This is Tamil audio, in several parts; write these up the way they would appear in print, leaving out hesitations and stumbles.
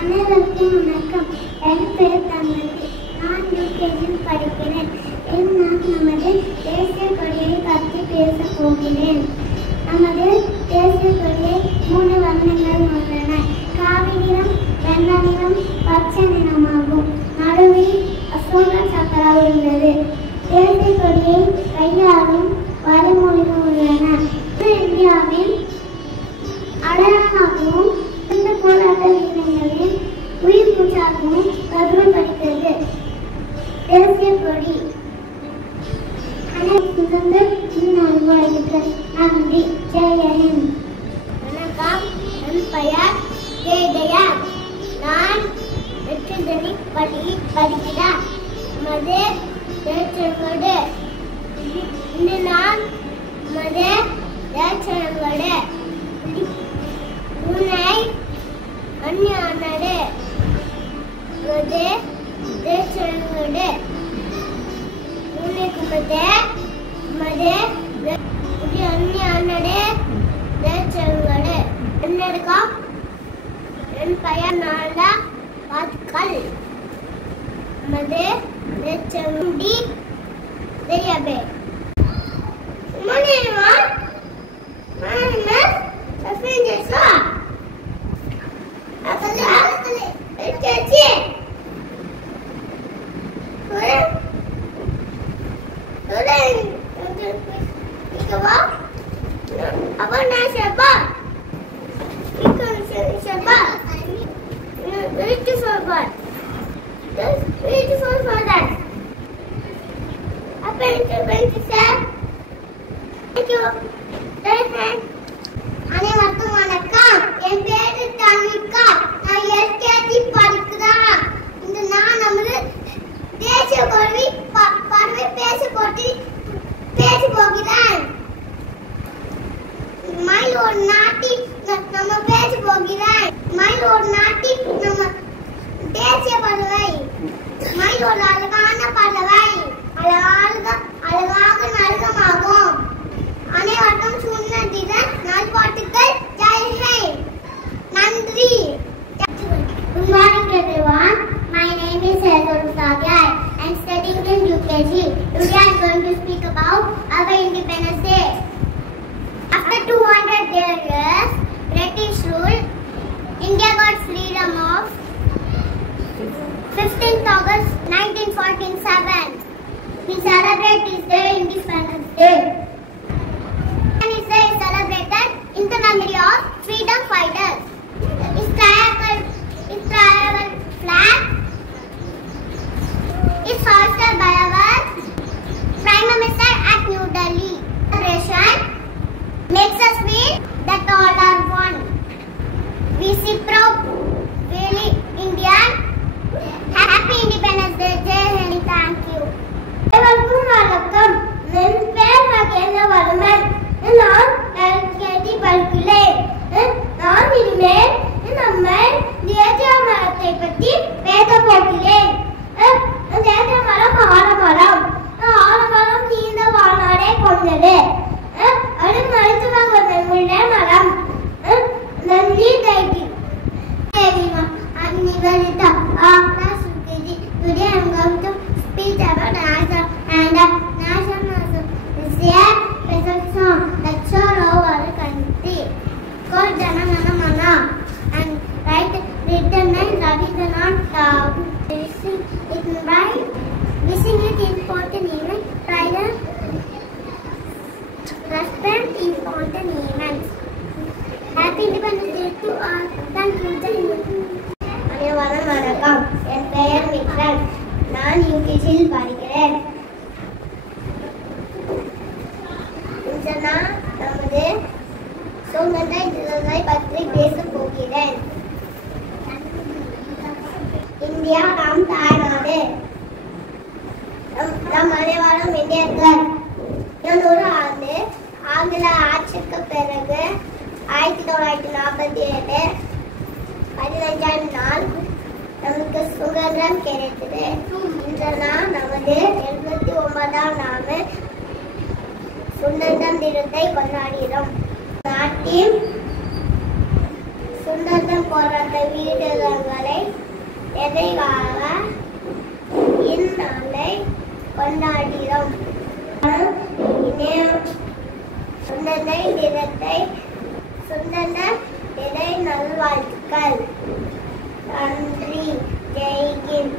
அனைவருக்கும் வணக்கம். என் பெயர் தங்கச்சி. நான் யூகேஜியில் படிக்கிறேன். நான் நமது தேசிய கொடியை பற்றி பேசப் போகிறேன். நமது தேசிய கொடியை 3 வண்ணங்கள் உள்ளன. காவி நிறம், வெள்ளை நிறம், பச்சை நிறமாகும். நடுவில் அசோக சக்கரம் உள்ளது. தேசிய கொடியை கையாளும் வழிமொழிகள் உள்ளன. இந்தியாவின் அடையாளமாகவும் இந்த போராட்ட வீரர்களின் உயிர் மூச்சாகவும் கருதப்படுகிறது. தேசிய கொடி நன்றி. ஜெயஹிந்த். வணக்கம். என் பெயர் ஜெயதயா. நான் வெற்றிதனி பள்ளியில் படிக்கிறேன். நமது தேசிய கொடி இன்று நான் நமது தேசிய கொடி உன்னை அந்நியானது நமது தேசிய கொடி உன்னைக்கு மதே மதே அந்நியானது தேசிய கொடி என்னருக்கும் என் பெயர் நாள வாட்கள் நமது தேசிய கொடி தெரியவே மணிவான் மானஸ் சஃபேஜஸா அசலே எச்சே ஒரே ikwa apa siapa ikon siapa itu sobat itu sobat apa itu saya itu அனைவருக்கும் வணக்கம். என் பேரு தனிகா. நான் எல்கேஜி படிக்கிறேன். இந்த நான் நமது தேசிய கொடி பறவை பேச போகிறேன். மயில் ஒரு நாட்டி நம்ம பேச போகிறேன். மயில் ஒரு நாட்டி நம்ம தேசிய பறவை. மயில் ஒரு அழகான பறவை. அழகாக நரகமாகும். அனைவருக்கும் சுதந்திர நல்வாழ்த்துக்கள். ஜெய் ஹிந்த். நன்றி. Good morning everyone. My name is Sagar. I am studying in UKG. Today I am going to speak about our Independence Day. After 200 years British rule, India got freedom of 15th August 1947. We celebrate this day Independence Day. Independence Day is celebrated in the memory of freedom fighters. Its tribal flag is hoisted by our Prime Minister at New Delhi. Celebration makes us feel that all are one. We see proud, really Indian. Happy Independence Day. Jai Hind. Thank you. அனைவருக்கும் வணக்கம். என் பெயர் மகேந்திரவர்மன். நான் எல்கேஜி படிக்கிறேன். நான் இனிமேல் நம்ம தேசிய மரத்தை பற்றி பேச போகிறேன். தேசிய மரம் ஆலமரம். ஆலமரம் நீண்ட வாழ்நாளை கொண்டது. அது மருத்துவ குணமுள்ள மரம். நன்றி. Thank you. Nivedita. Class UKG. Today I am going to speak about national anthem. National anthem is a special song that shows our country. Called Jana Mana Mana and written by Rabindranath Tagore. Wishing it important event. Pride and respect important events. Happy Independence Day to all. Thank you. அனைவரும் வணக்கம். என் பெயர் விக்ரம். நான் யூகேஜியில் படிக்கிறேன். இன்று நான் நமது சுதந்திர தினத்தை பற்றி பேசப் போகிறேன். இந்தியா நம் தாய்நாடு. நம் அனைவரும் இந்தியர்கள். 200 ஆண்டு ஆங்கில ஆட்சிக்கு பிறகு 1947 15ஆம் நாள் நமக்கு சுதந்திரம் கிடைத்தது. இன்று நாம் நமது 79ஆம் நாள் சுதந்திர தினத்தை கொண்டாடுகிறோம். நாட்டின் சுதந்திர போராட்ட வீரர்களை எதைக்காக இந்நாளை கொண்டாடுகிறோம்? சுதந்திர தின நல்வாழ்த்துக்கள். நன்றி. ஜெய்ஹிந்த்.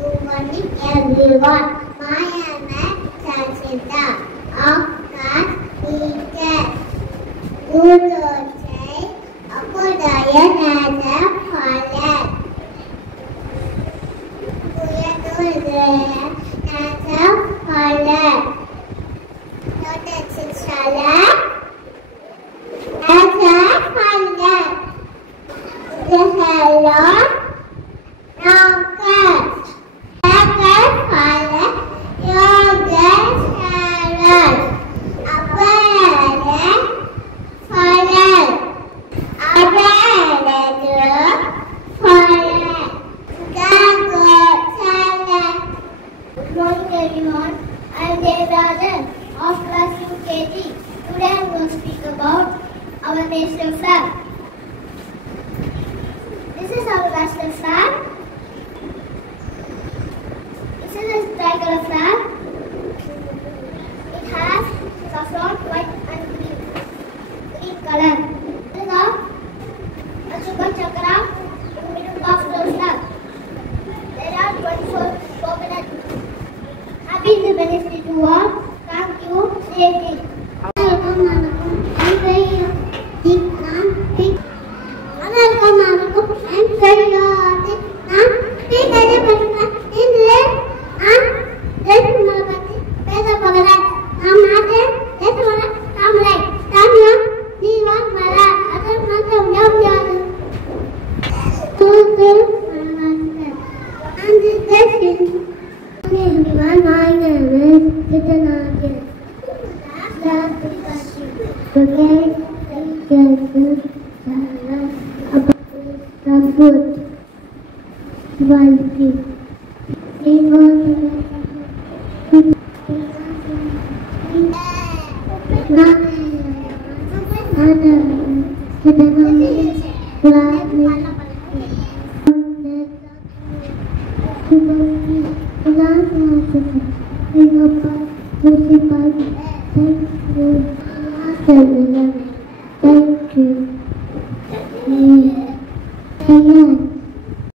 Good morning everyone. My name is Sachita of class teacher. Good day. Apodaya nada follow. Kuyadaya nada follow. Notice shala. Nada follow. The hello. Everyone, I am Devrajan of class UKG. Today I am going to speak about our national flag. This is our national flag. This is a tricolor flag. It has saffron, white and green color. This is a Ashoka Chakra in the middle of the flag. There are 24 coconuts. Happy Independence Day to all. Thank you. Jai everyone, my name is Kitanaki. Terima kasih.